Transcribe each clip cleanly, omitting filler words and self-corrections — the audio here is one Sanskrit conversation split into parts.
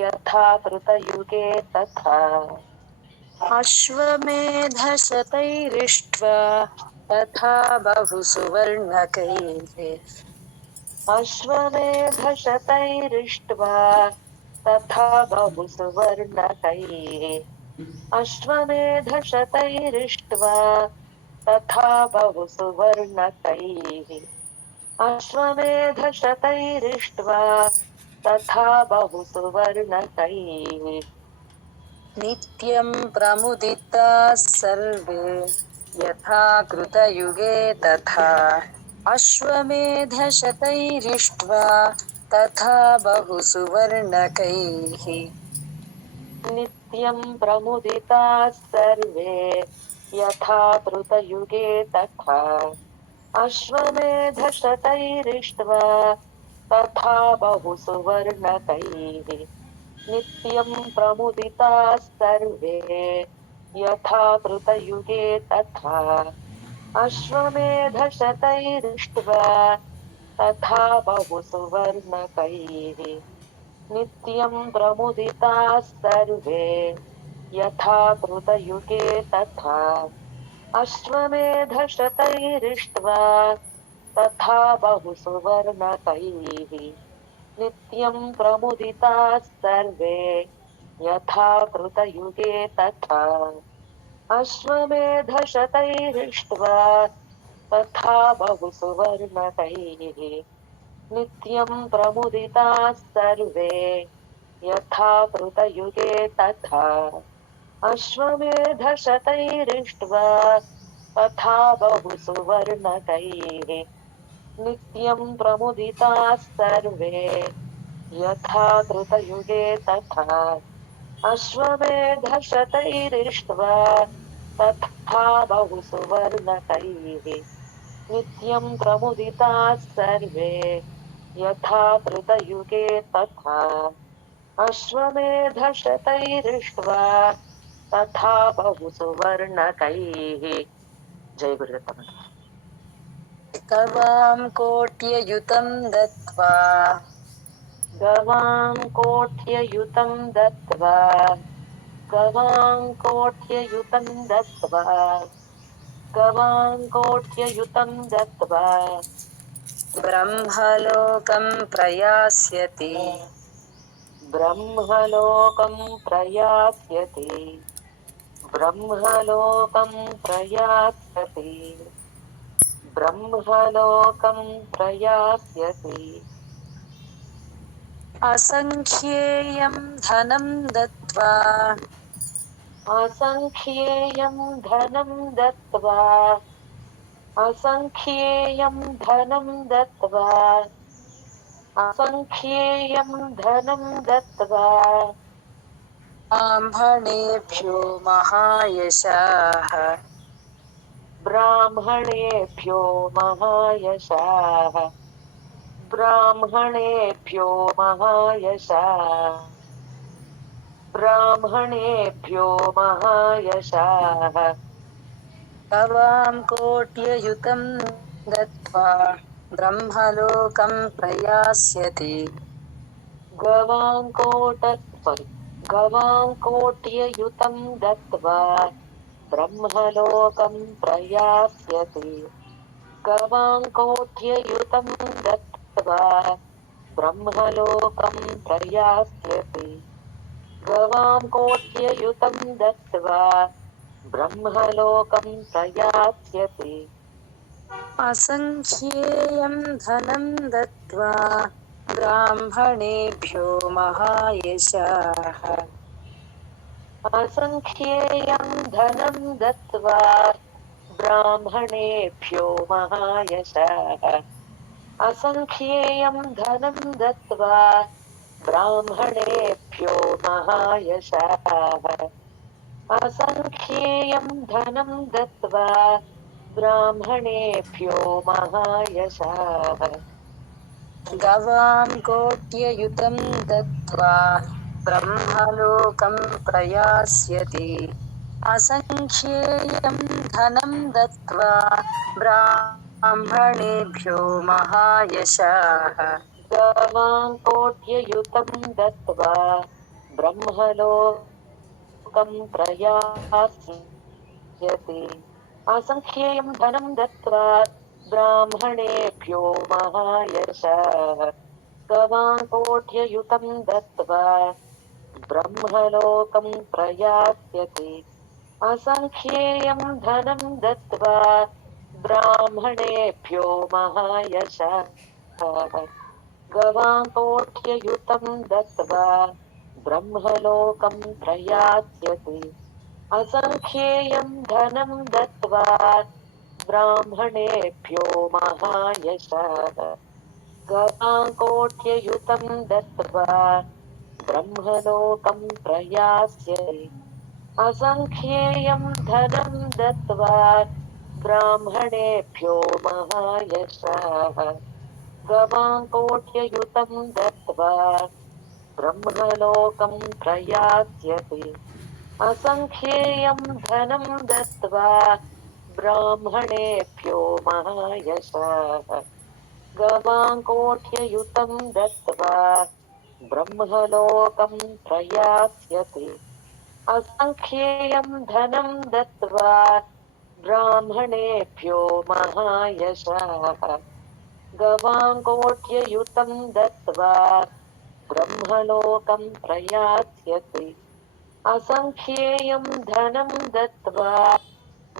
यथा कृतयुगे तथा अश्वमेधशतैरिष्ट्वा तथा बहुसुवर्णकैः अश्वमेधशतैरिष्ट्वा तथा बहुसुवर्णकैः अश्वमेधशतैरिष्ट्वा तथा बहुसुवर्णकैः अश्वमेधशतैरिष्ट्वा तथा बहुसुवर्णकैः नित्यं प्रमुदिताः सर्वे यथा कृतयुगे तथा अश्वमेधशतैरिष्ट्वा तथा बहुसुवर्णकैः नित्यं प्रमुदिताः सर्वे यथा कृतयुगे तथा अश्वमेधशतैरिष्ट्वा तथा बहुसुवर्णकैः नित्यं प्रमुदिताः सर्वे यथा कृतयुगे तथा अश्वमेधशतैरिष्ट्वा तथा बहुसुवर्णकैः नित्यं प्रमुदिताः सर्वे यथा कृतयुगे तथा अश्वमेधशतैरिष्ट्वा तथा बहुसुवर्णकैः नित्यं प्रमुदिताः सर्वे यथा कृतयुगे तथा अश्वमेधशतैरिष्ट्वा तथा बहुसुवर्णकैः नित्यं प्रमुदिताः सर्वे यथा कृतयुगे तथा अश्वमेधशतैरिष्ट्वा तथा बहुसुवर्णकैः नित्यं प्रमुदिताः सर्वे यथा कृतयुगे तथा अश्वमेधशतैरिष्ट्वा तथा बहुसुवर्णकैः नित्यं प्रमुदिताः सर्वे यथा कृतयुगे तथा अश्वमेधशतैरिष्ट्वा तथा बहुसुवर्णकैः जय गुरुदत्त गवां कोट्ययुतं दत्त्वा गवां कोट्ययुतं दत्त्वा गवां कोट्ययुतं दत्त्वा गवां कोट्ययुतं दत्त्वा ब्रह्मलोकं प्रयास्यति ब्रह्मलोकं प्रयास्यति ब्रह्मलोकं प्रयास्यति ब्रह्मलोकं प्रयास्यति असङ्ख्येयं धनं दत्त्वा असङ्ख्येयं धनं दत्त्वा असङ्ख्येयं धनं दत्त्वा असङ्ख्येयं धनं दत्त्वा ब्राह्मणेभ्यो महायशाः ब्राह्मणेभ्यो महायशाः ब्राह्मणेभ्यो महायशाः ब्राह्मणेभ्यो महायशाः गवां कोट्ययुतं दत्त्वा ब्रह्मलोकं प्रयास्यति गवां गवां कोट्ययुतं दत्त्वा ब्रह्मलोकं प्रयास्यति गवां कोट्ययुतं दत्त्वा ब्रह्मलोकं प्रयास्यति गवां कोट्ययुतं दत्त्वा ब्रह्मलोकं प्रयास्यति असङ्ख्येयं धनं दत्त्वा ब्राह्मणेभ्यो महायशाः असङ्ख्येयं धनं दत्त्वा ब्राह्मणेभ्यो महायशाः असङ्ख्येयं धनं दत्त्वा ब्राह्मणेभ्यो महायशाः असङ्ख्येयं धनं दत्त्वा ब्राह्मणेभ्यो महायशाः गवां कोट्ययुतं दत्त्वा ब्रह्मलोकं प्रयास्यति असङ्ख्येयं धनं दत्त्वा ब्राह्मणेभ्यो महायशाः गवां कोट्ययुतं दत्त्वा ब्रह्मलोकं प्रयास्यति असङ्ख्येयं धनं दत्त्वा ब्राह्मणेभ्यो महायशः गवां कोट्ययुतं दत्त्वा ब्रह्मलोकं प्रयास्यति असङ्ख्येयं धनं दत्त्वा ब्राह्मणेभ्यो महायशः गवां कोट्ययुतं दत्त्वा ब्रह्मलोकं प्रयास्यति असङ्ख्येयं धनं दत्त्वा ब्राह्मणेभ्यो महायशः गवां कोट्ययुतं दत्त्वा ब्रह्मलोकं प्रयास्यति असङ्ख्येयं धनं दत्त्वा ब्राह्मणेभ्यो महायशः गवां कोट्ययुतं दत्त्वा ब्रह्मलोकं प्रयास्यति असङ्ख्येयं धनं दत्त्वा ब्राह्मणेभ्यो महायशः गवां कोट्ययुतं दत्त्वा ब्रह्मलोकं प्रयास्यति असङ्ख्येयं धनं दत्त्वा ब्राह्मणेभ्यो महायशः गवां कोट्ययुतं दत्त्वा ब्रह्मलोकं प्रयास्यति असङ्ख्येयं धनं दत्त्वा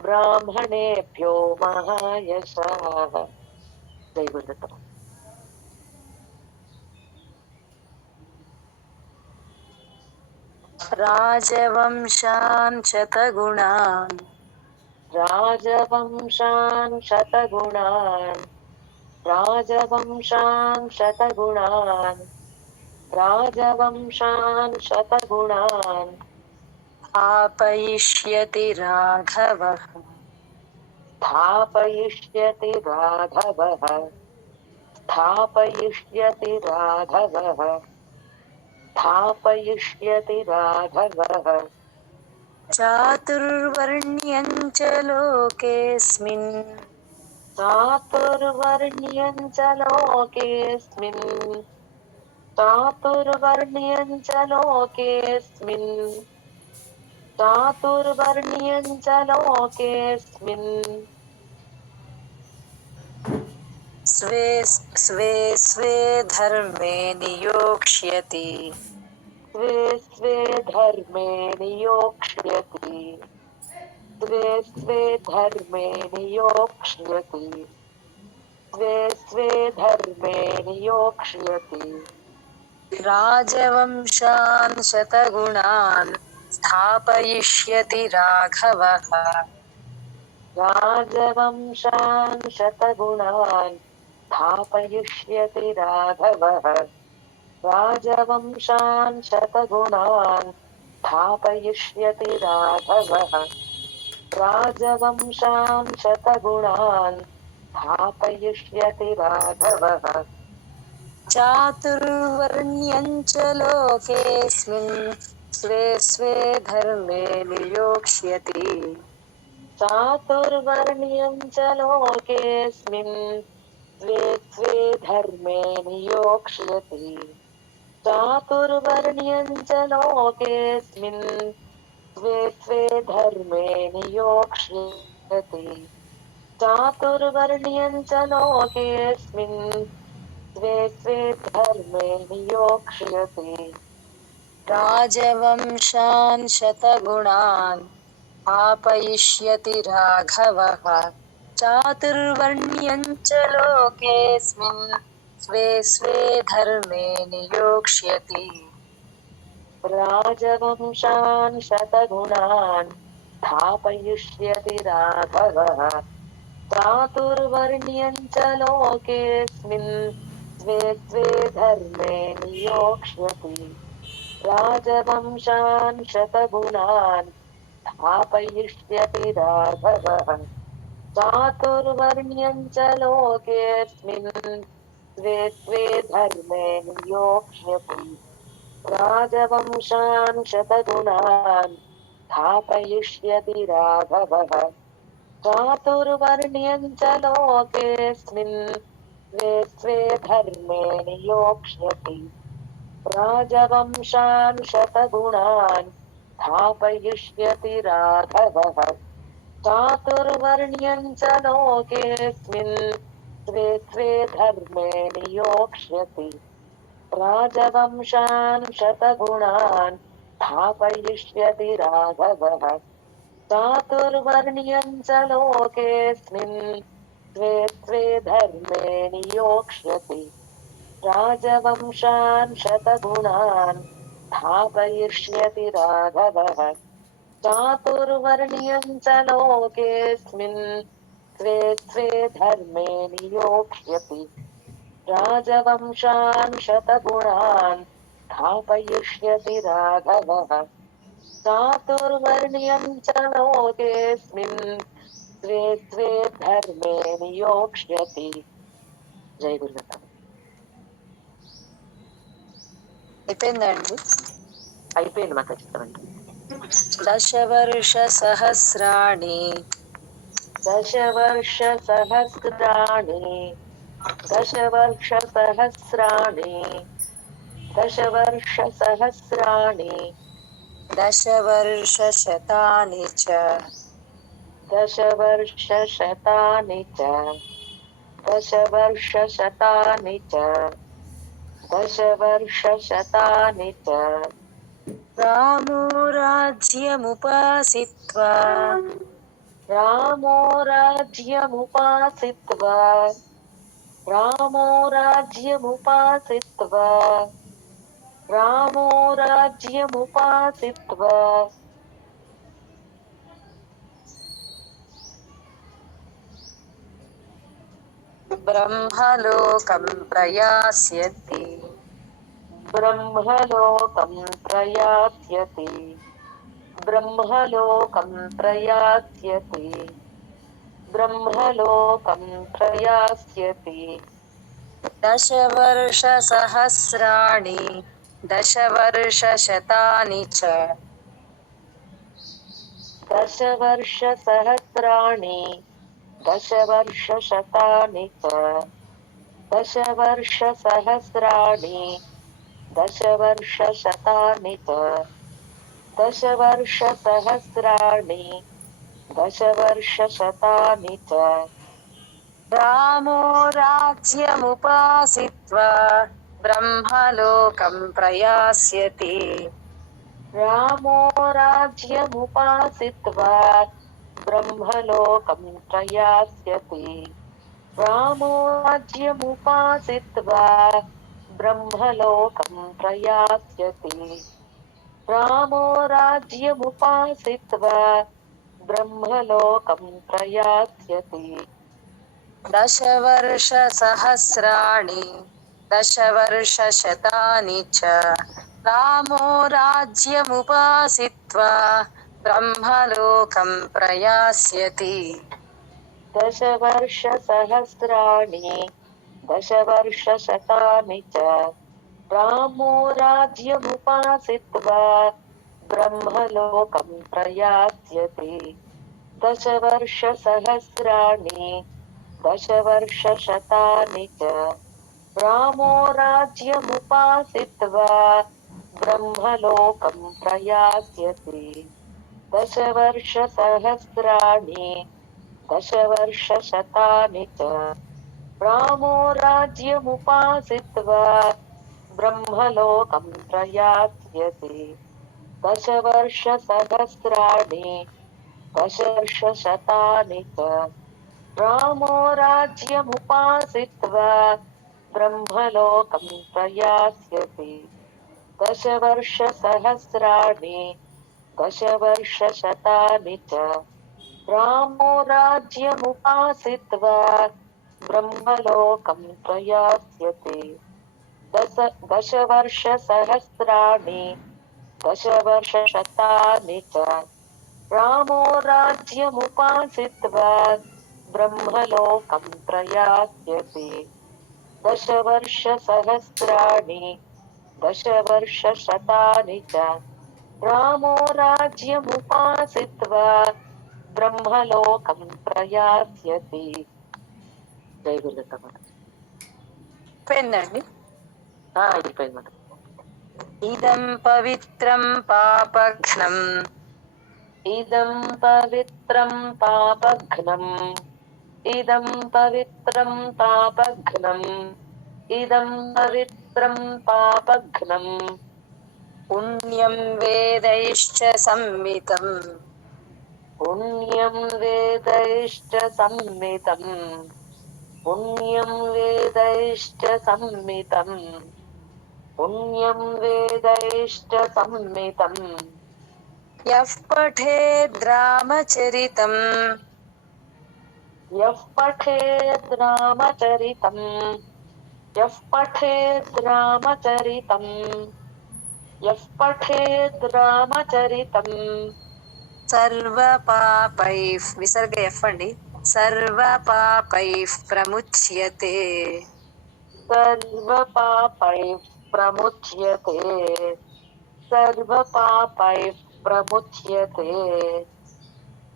ब्राह्मणेभ्यो महायशः जय गुरुदत्त राजवंशान् शतगुणान् राजवंशान् शतगुणान् राजवंशान् शतगुणान् राजवंशान् शतगुणान् स्थापयिष्यति राघवः स्थापयिष्यति राघवः स्थापयिष्यति राघवः स्थापयिष्यति राघवः चातुर्वर्ण्यं च लोकेऽस्मिन् चातुर्वर्ण्यं च लोकेऽस्मिन् चातुर्वर्ण्यं च लोकेऽस्मिन् चातुर्वर्ण्यं च लोकेऽस्मिन् स्वे स्वे स्वे धर्मे नियोक्ष्यति स्वे स्वे धर्मे नियोक्ष्यति स्वे स्वे धर्मे नियोक्ष्यति स्वे स्वे धर्मे नियोक्ष्यति राजवंशान् शतगुणान् स्थापयिष्यति राघवः राजवंशान् शतगुणान् स्थापयिष्यति राघवः राजवंशान् शतगुणान् स्थापयिष्यति राघवः राजवंशान् शतगुणान् स्थापयिष्यति राघवः चातुर्वर्ण्यं च लोकेऽस्मिन् स्वे स्वे धर्मे नियोक्ष्यति चातुर्वर्ण्यं च लोकेऽस्मिन् स्वे स्वे धर्मे नियोक्ष्यति चातुर्वर्ण्यं च लोकेऽस्मिन् स्वे स्वे धर्मे नियोक्ष्यति चातुर्वर्ण्यं च लोकेऽस्मिन् स्वे स्वे धर्मे नियोक्ष्यति राजवंशान् शतगुणान् स्थापयिष्यति राघवः चातुर्वर्ण्यं च लोकेऽस्मिन् स्वे स्वे धर्मे नियोक्ष्यति राजवंशान् शतगुणान् स्थापयिष्यति राघवः चातुर्वर्ण्यं च लोकेऽस्मिन् स्वे स्वे धर्मे नियोक्ष्यति राजवंशान् शतगुणान् स्थापयिष्यति राघवः चातुर्वर्ण्यं च लोकेऽस्मिन् स्वे स्वे धर्मे नियोक्ष्यति राजवंशान् शतगुणान् स्थापयिष्यति राघवः चातुर्वर्ण्यं च लोकेऽस्मिन् स्वे स्वे धर्मे नियोक्ष्यति राजवंशान् शतगुणान् स्थापयिष्यति राघवः चातुर्वर्ण्यं च लोकेऽस्मिन् स्वे स्वे धर्मे नियोक्ष्यति राजवंशान् शतगुणान् स्थापयिष्यति राघवः चातुर्वर्ण्यं च लोकेऽस्मिन् स्वे स्वे धर्मे नियोक्ष्यति राजवंशान् शतगुणान् स्थापयिष्यति राघवः चातुर्वर्ण्यं च लोकेऽस्मिन् स्वे स्वे धर्मे नियोक्ष्यति राजवंशान् शतगुणान् स्थापयिष्यति राघवः चातुर्वर्ण्यं च लोकेऽस्मिन् स्वे स्वे धर्मे नियोक्ष्यति जय गुरुदत्त అయిపోయిందండి. అయిపోయింది మాకు ఖచ్చితంగా దశవర్షసహస్రాణి दशवर्षसहस्राणि दशवर्षसहस्राणि दशवर्षसहस्राणि దశవర్షశతాని చ दशवर्षशतानि च दशवर्षशतानि च दशवर्षशतानि च రామో రాజ్యముపాసిత్వా रामो राज्यमुपासित्वा रामो राज्यमुपासित्वा रामो राज्यमुपासित्वा బ్రహ్మలోకం ప్రయాస్యతి ब्रह्मलोकं प्रयास्यति ब्रह्मलोकं प्रयास्यति ब्रह्मलोकं प्रयास्यति దశవర్షసహస్రాణి దశవర్షశతాని చ दशवर्षसहस्राणि दशवर्षशतानि च दशवर्षसहस्राणि दशवर्षशतानि च दशवर्षसहस्राणि दशवर्षशतानि च రామో రాజ్యముపాసిత్వా బ్రహ్మలోకం ప్రయాస్యతి रामो राज्यमुपासित्वा ब्रह्मलोकं प्रयास्यति रामो राज्यमुपासित्वा ब्रह्मलोकं प्रयास्यति रामो राज्यमुपासित्वा ब्रह्मलोकं प्रयास्यति దశవర్షసహస్రాణి దశవర్షశతాని చ రామో రాజ్యముపాసిత్వా బ్రహ్మలోకం ప్రయాస్యతి दशवर्षसहस्राणि दशवर्षशतानि च रामो राज्यमुपासित्वा ब्रह्मलोकं प्रयास्यति दशवर्षसहस्राणि दशवर्षशतानि च रामो राज्यमुपासित्वा ब्रह्मलोकं प्रयास्यति दशवर्षसहस्राणि दशवर्षशतानि च रामो राज्यमुपासित्वा ब्रह्मलोकं प्रयास्यति दशवर्षसहस्राणि दशवर्षशतानि च रामो राज्यमुपासित्वा ब्रह्मलोकं प्रयास्यति दशवर्षसहस्राणि दशवर्षशतानि च रामो राज्यमुपासित्वा ब्रह्मलोकं प्रयास्यति दशवर्षसहस्राणि दशवर्षशतानि च रामो राज्यमुपासित्वा ब्रह्मलोकं प्रयास्यति दशवर्षसहस्राणि दशवर्षशतानि च रामो राज्यमुपासित्वा ब्रह्मलोकं प्रयास्यति जय गुरुदत्त అయిపోయిందండి. అయిపోయింది మేడం ఇదం పవిత్రం పాపఘ్నం ఇదం పవిత్రం పాపఘ్నం ఇదం పవిత్రం పాపఘ్నం ఇదం పవిత్రం పాపఘ్నం పుణ్యం వేదైశ్చ సంమితం పుణ్యం వేదైశ్చ సంమితం పుణ్యం వేదైశ్చ సంమితం పుణ్యం వేదైశ్చ సంమితం యః పఠేద్ రామచరితం యః పఠేద్ రామచరితం యః పఠేద్ రామచరితం యః పఠేద్ రామచరితం సర్వపాపైః విసర్గ ఎఫ్ అండి సర్వపాపైః ప్రముచ్యతే సర్వపాపైః ప్రముచ్యతే సర్వపాపైః ప్రముచ్యతే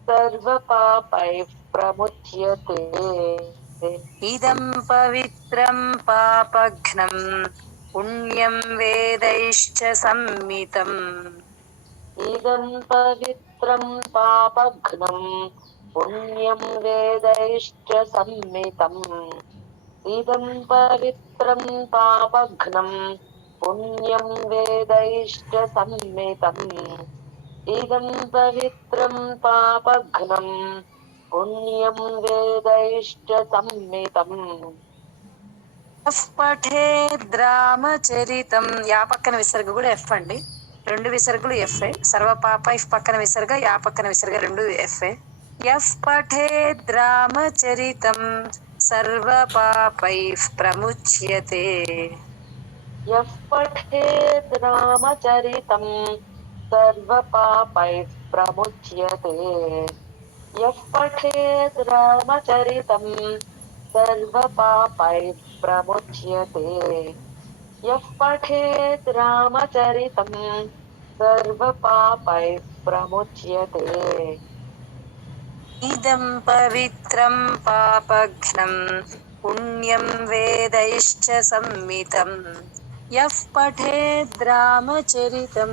సర్వపాపైః ప్రముచ్యతే ఇదం పవిత్రం పాపఘ్నం పుణ్యం వేదైశ్చ సంమితం ఇదం పవిత్రం పాపఘ్నం పుణ్యం వేదైశ్చ సంమితం ఇదం పవిత్రం పాపఘ్నం పుణ్యం వేదైశ్చ సంమితం ఇదం పవిత్రం పాపఘ్నం పుణ్యం వేదైశ్చ సంమితం యః పఠేద్ రామచరితం యా పక్కన విసర్గ కూడా ఎఫ్ అండి రెండు విసర్గలు ఎఫ్ సర్వపాపైః పక్కన విసర్గ యా పక్కన విసర్గ రెండు ఎఫ్ యః పఠేద్ రామచరితం సర్వపాపైః ప్రముచ్యతే యః పఠేద్ రామచరితం సర్వపాపైః ప్రముచ్యతే యః పఠేద్ రామచరితం సర్వపాపైః ప్రముచ్యతే యః పఠేద్ రామచరితం సర్వపాపైః ప్రముచ్యతే ఇదం పవిత్రం పాపఘ్నం పుణ్యం వేదైశ్చ సంమితం యః పఠేద్ రామచరితం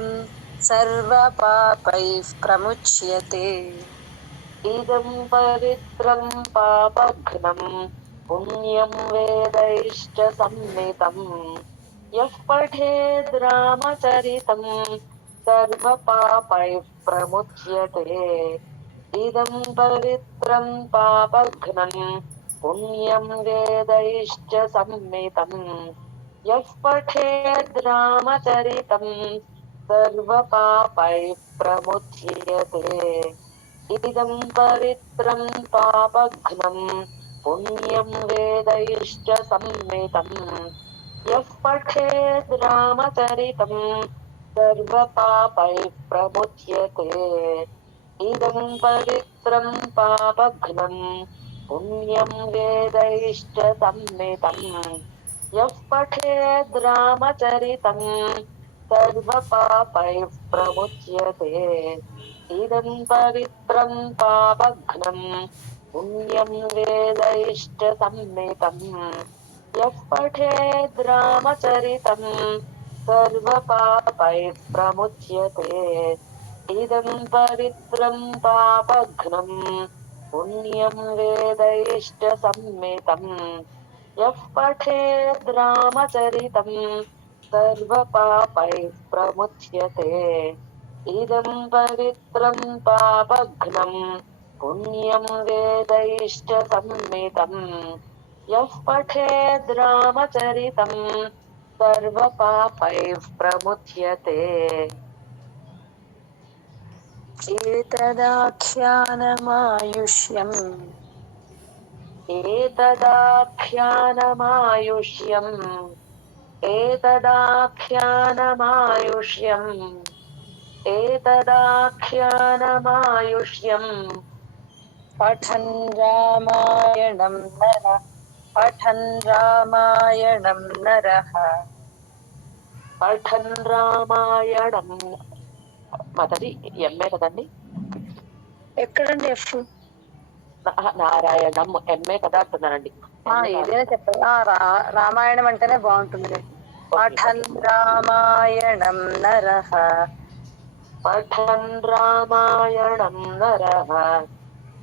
సర్వపాపైః ప్రముచ్యతే ఇదం పవిత్రం పాపఘ్నం పుణ్యం వేదైశ్చ సంమితం యః పఠేద్ రామచరితం సర్వపాపైః ప్రముచ్యతే ఇదం పవిత్రం పాపఘ్నం పుణ్యం వేదైశ్చ సంమితం యః పఠేద్ రామచరితం సర్వపాపైః ప్రముచ్యతే ఇదం పవిత్రం పాపఘ్నం పుణ్యం వేదైశ్చ సంమితం యః పఠేద్ రామచరితం సర్వపాపైః ప్రముచ్యతే ఇదం పవిత్రం పాపఘ్నం పుణ్యం వేదైశ్చ సంమితం యః పఠేద్ రామచరితం సర్వపాపైః ప్రముచ్యతే ఇదం పవిత్రం పాపఘ్నం పుణ్యం వేదైశ్చ సంమితం యః పఠేద్ రామచరితం సర్వపాపైః ప్రముచ్యతే ఇదం పవిత్రం పాపఘ్నం పుణ్యం వేదైశ్చ సంమితం యః పఠేద్ రామచరితం సర్వపాపైః ప్రముచ్యతే ఇదం పవిత్రం పాపఘ్నం పుణ్యం వేదైశ్చ సంమితం యః పఠేద్ రామచరితం సర్వపాపైః ప్రముచ్యతే ఏతదాఖ్యానమాయుష్యం ఏతదాఖ్యానమాయుష్యం ఏతదాఖ్యానమాయుష్యం ఏతదాఖ్యానమాయుష్యం పఠన్ రామాయణం నరః పఠన్ రామాయణం మొదటి ఎంఏ కదండి ఎక్కడండి ఎఫ్ నారాయణం ఎంఏ కదా అంటున్నానండి ఏదైనా చెప్పండి రామాయణం అంటేనే బాగుంటుంది पठन् रामायणं नरः पठन् रामायणं नरः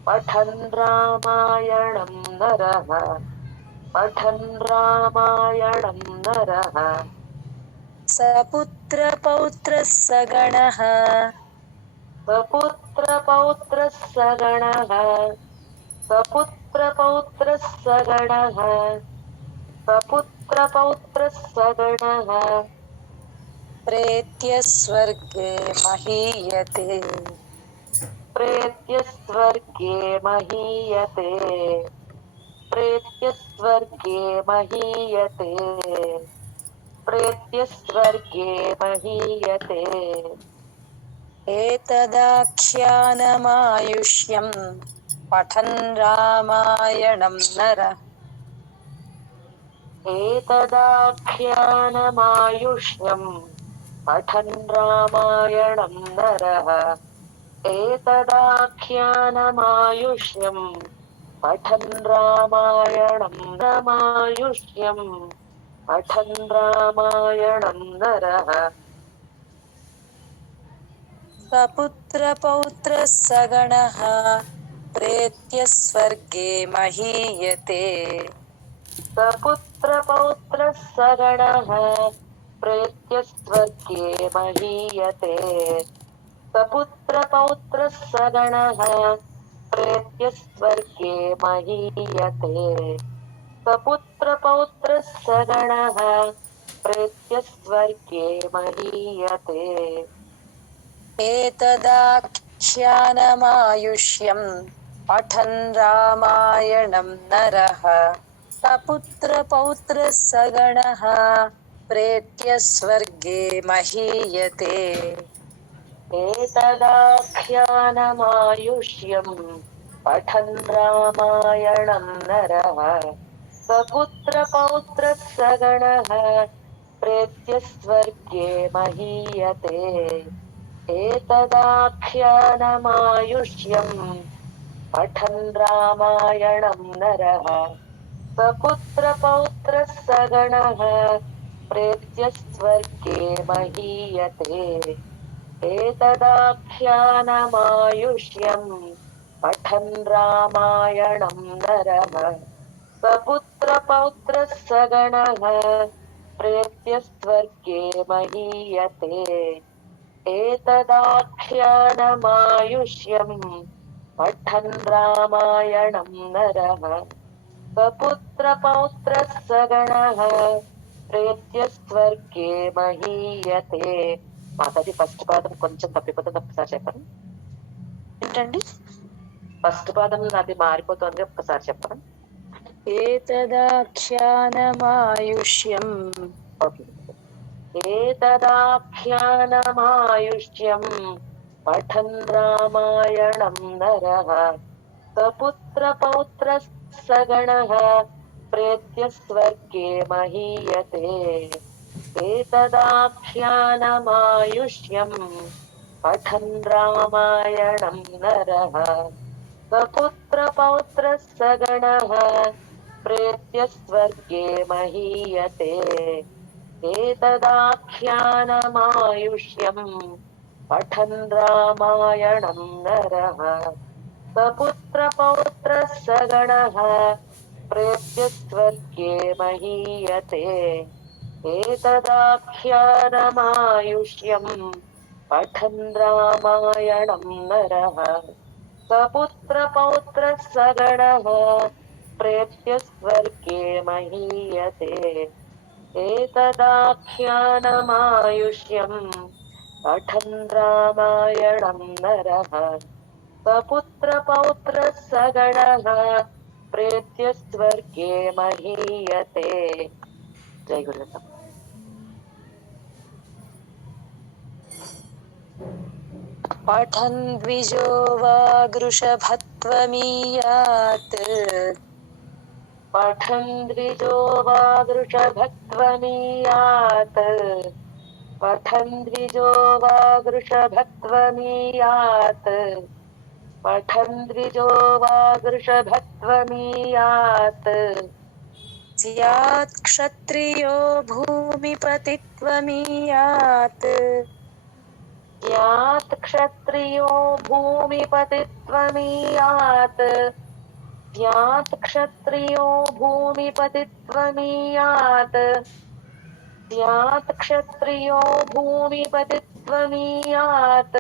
पठन् रामायणं नरः पठन् रामायणं नरः सपुत्रपौत्रः सगणः सपुत्रपौत्रः सगणः सपुत्रपौत्रः सगणः सपुत्रपौत्रः सगणः प्रेत्य स्वर्गे महीयते प्रेत्य स्वर्गे महीयते प्रेत्य स्वर्गे महीयते प्रेत्य स्वर्गे महीयते एतदाख्यानमायुष्यम् पठन् रामायणं नरः एतदाख्यानमायुष्यम् पठन् रामायणं नरः एतदाख्यानमायुष्यम् पठन् रामायणं रामायुष्यम् पठन् रामायणं नरः सपुत्रपौत्रः सगणः प्रेत्य स्वर्गे महीयते सपुत्रपौत्रः सगणः प्रेत्य स्वर्गे महीयते सपुत्रपौत्रः सगणः प्रेत्य स्वर्गे महीयते सपुत्रपौत्रः सगणः प्रेत्य स्वर्गे महीयते एतदाख्यानमायुष्यम् पठन् रामायणं नरः सपुत्रपौत्रः सगणः प्रेत्य स्वर्गे महीयते एतदाख्यानमायुष्यम् पठन् रामायणं नरः सपुत्रपौत्रः सगणः प्रेत्य स्वर्गे महीयते एतदाख्यानमायुष्यम् पठन् रामायणं नरः सपुत्रपौत्रः सगणः प्रेत्य स्वर्गे महीयते एतदाख्यानमायुष्यम् पठन् रामायणं नरः सपुत्रपौत्रः सगणः प्रेत्य स्वर्गे महीयते एतदाख्यानमायुष्यम् पठन् रामायणं नरः सपुत्रपौत्रः सगणः प्रेत्य स्वर्गे महीयते మాతాజీ ఫస్ట్ పాదం కొంచెం తప్పిపోతుంది ఒక్కసారి చెప్పండి ఏంటండి ఫస్ట్ పాదం అది మారిపోతుంది ఒక్కసారి చెప్పండి ఏతదాఖ్యానమాయుష్యం ఓకే ఏతదాఖ్యానమాయుష్యం పఠన్ రామాయణం నరః సపుత్రపౌత్రः సగణः ప్రేత్య స్వర్గే మహీయతే एतदाख्यानमायुष्यम् पठन् रामायणं नरः सपुत्रपौत्रः सगणः प्रेत्य स्वर्गे महीयते एतदाख्यानमायुष्यम् पठन् रामायणं नरः सपुत्रपौत्रः सगणः प्रेत्य स्वर्गे महीयते एतदाख्यानमायुष्यम् पठन् रामायणं नरः सपुत्रपौत्रः सगणः प्रेत्य स्वर्गे महीयते एतदाख्यानमायुष्यम् पठन् रामायणं नरः सपुत्रपौत्रः सगणः प्रेत्य स्वर्गे महीयते जय गुरुदेव पठन् द्विजो वागृषभत्वमीयात् पठन् द्विजो वागृषभत्वमीयात् पठन् द्विजो वागृषभत्वमीयात् पठन् द्विजो वागृषभत्वमीयात् स्यात् क्षत्रियो भूमिपतित्वमीयात् स्यात् क्षत्रियो भूमिपतित्वमीयात् स्यात् क्षत्रियो भूमिपतित्वमीयात् स्यात् क्षत्रियो भूमिपतित्वमीयात्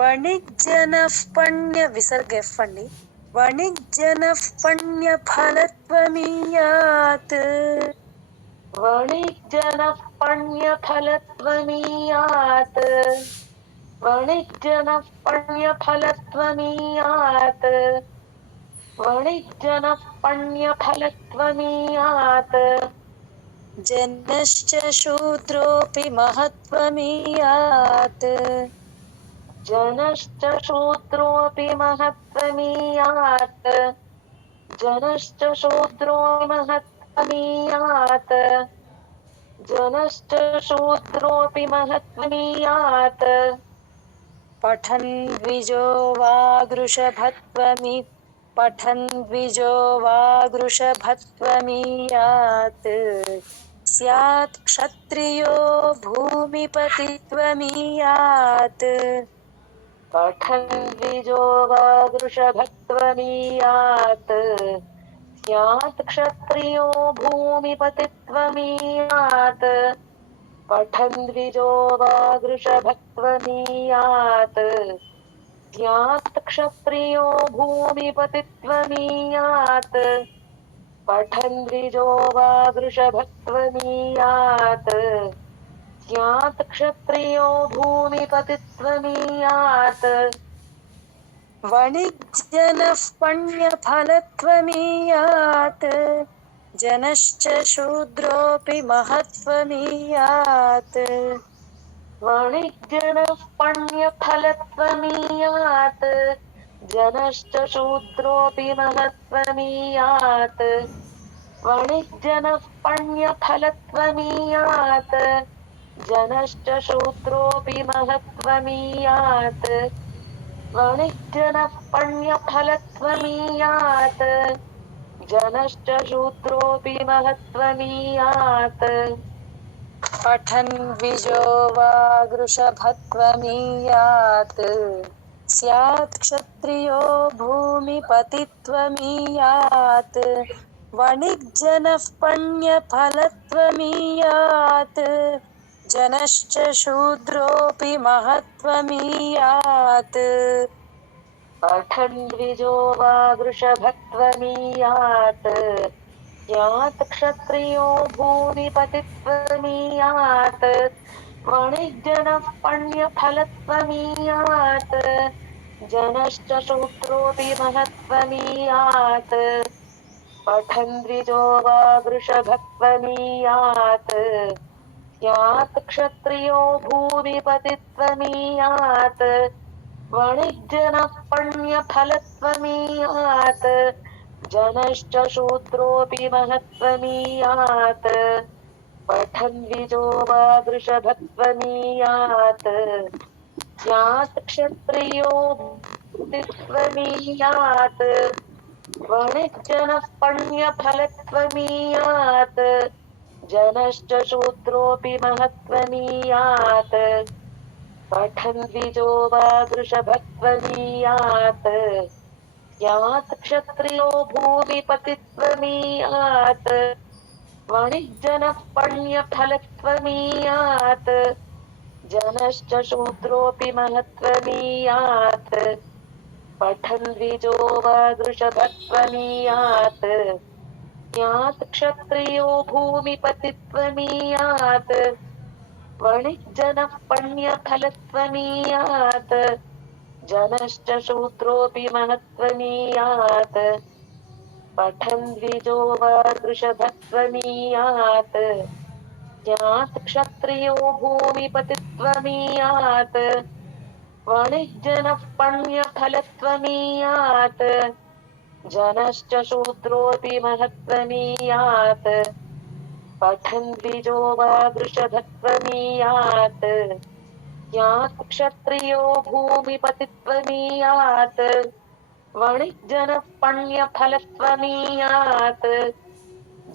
वणिज्जनः पण्य विसर्ग एफ् अंडी वणिज्जनः पण्यफलत्वमीयात् वणिज्जनः पण्यफलत्वमीयात् वणिज्जनः पण्यफलत्वमीयात् वणिज्जनः पण्यफलत्वमीयात् जनश्च शूद्रोऽपि महत्त्वमीयात् जनश्च शूद्रोऽपि महत्त्वमीयात् जनश्च शूद्रोऽपि महत्त्वमीयात् जनश्च शूद्रोऽपि महत्त्वमीयात् पठन् द्विजो वा गृषभत्वमि पठन् द्विजो वा गृषभत्वमीयात् स्यात् क्षत्रियो भूमिपतित्वमीयात् पठन् द्विजो वा वृषभत्वमीयात् स्यात् क्षत्रियो भूमिपतित्वमीयात् पठन् द्विजो वा वृषभत्वमीयात् स्यात् क्षत्रियो भूमिपतित्वमीयात् पठन् द्विजो वा वृषभत्वमीयात् स्यात् क्षत्रियो भूमिपतित्वमीयात् वणिज्जनः पण्यफलत्वमीयात् जनश्च शूद्रोऽपि महत्त्वमीयात् वणिज्जनः पण्यफलत्वमीयात् जनश्च शूद्रोऽपि महत्त्वमीयात् वणिज्जनः पण्यफलत्वमीयात् जनश्च शूद्रोऽपि महत्त्वमीयात् वणिज्जनः पण्यफलत्वमीयात् जनश्च शूद्रोऽपि महत्त्वमीयात् पठन् द्विजो वा गृषभत्वमीयात् स्यात् क्षत्रियो भूमिपतित्वमीयात् वणिज्जनः पण्यफलत्वमीयात् जनश्च शूद्रोऽपि महत्त्वमीयात् पठन् द्विजो वा वृषभत्वमीयात् स्यात् क्षत्रियो भूमिपतित्वमीयात् वणिज्जनः पण्यफलत्वमीयात् जनश्च शूद्रोऽपि महत्त्वमीयात् पठन् द्विजो वा वृषभत्वमीयात् स्यात् क्षत्रियो भूमिपतित्वमीयात् वणिज्जनः पण्यफलत्वमीयात् जनश्च शूद्रोऽपि महत्त्वमीयात् पठन् द्विजो वा वृषभत्वमीयात् स्यात् क्षत्रियो भूतित्वमीयात् वणिज्जनः पण्यफलत्वमीयात् जनश्च शूद्रोऽपि महत्त्वमीयात् पठन् द्विजो वा वृषभत्वमीयात् स्यात् क्षत्रियो भूमिपतित्वमीयात् वणिज्जनः पण्यफलत्वमीयात् जनश्च शूद्रोऽपि महत्त्वमीयात् पठन् द्विजो वा वृषभत्वमीयात् स्यात् क्षत्रियो भूमिपतित्वमीयात् वणिज्जनः पण्यफलत्वमीयात् जनश्च शूद्रोऽपि महत्त्वमीयात् पठन् द्विजो वा वृषभत्वमीयात् स्यात् क्षत्रियो भूमिपतित्वमीयात् वणिज्जनः पण्यफलत्वमीयात् जनश्च शूद्रोऽपि महत्त्वमीयात् पठन् द्विजो वा वृषभत्वमीयात् स्यात् क्षत्रियो भूमिपतित्वमीयात् वणिज्जनः पण्यफलत्वमीयात्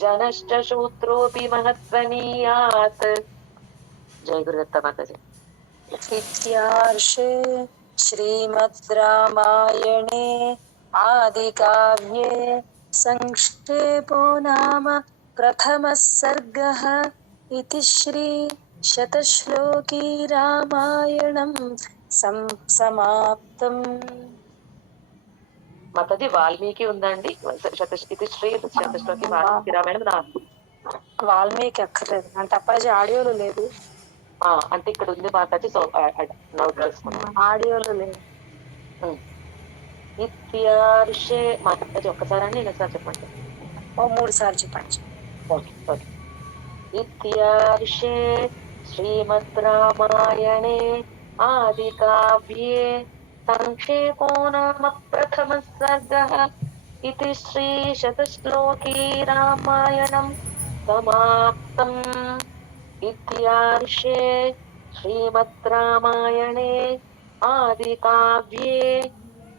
जनश्च शूद्रोऽपि महत्त्वनीयात्। जय गुरुदत्त माताजी। इत्यार्षे श्रीमद् रामायणे आदिकाव्ये संक्षेपो नाम प्रथमः सर्गः। इति श्री शतश्लोकी रामायणं समाप्तम्। మాతాజీ వాల్మీకి ఉందండి, ఇది శ్రీ శతశ్లోకి వాల్మీకి రామాయణం వాల్మీకి అక్కర్లేదు అంటే అప్పాజీ ఆడియోలో లేదు. అంటే ఇక్కడ ఉంది మాతాజీ, సో నోట్ చేసుకున్నాం. ఆడియోలో లేదు. ఇత్యార్షే మాతాజీ ఒక్కసారి అండి, ఒకసారి చెప్పండి. 3 సార్లు చెప్పండి. Okay okay. ఇత్యార్షే శ్రీమద్ రామాయణే ఆదికావ్యే సంక్షేపో నామ ప్రథమः సర్గः. इति श्री शतश्लोकी रामायणं समाप्तम्. इत्यार्षे श्रीमद् रामायणे आदिकाव्ये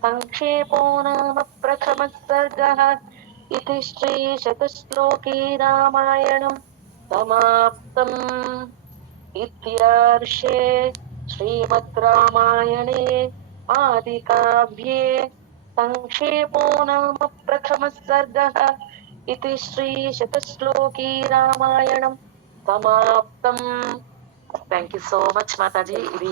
संक्षेपो नाम प्रथमः सर्गः. इति श्री शतश्लोकी रामायणं समाप्तम्. इत्यार्षे श्रीमद् रामायणे आदिकाव्ये संक्षेपो नाम प्रथमः सर्गः. इति श्री शतश्लोकी रामायणं समाप्तम्. Thank you so much Mataji. ఇది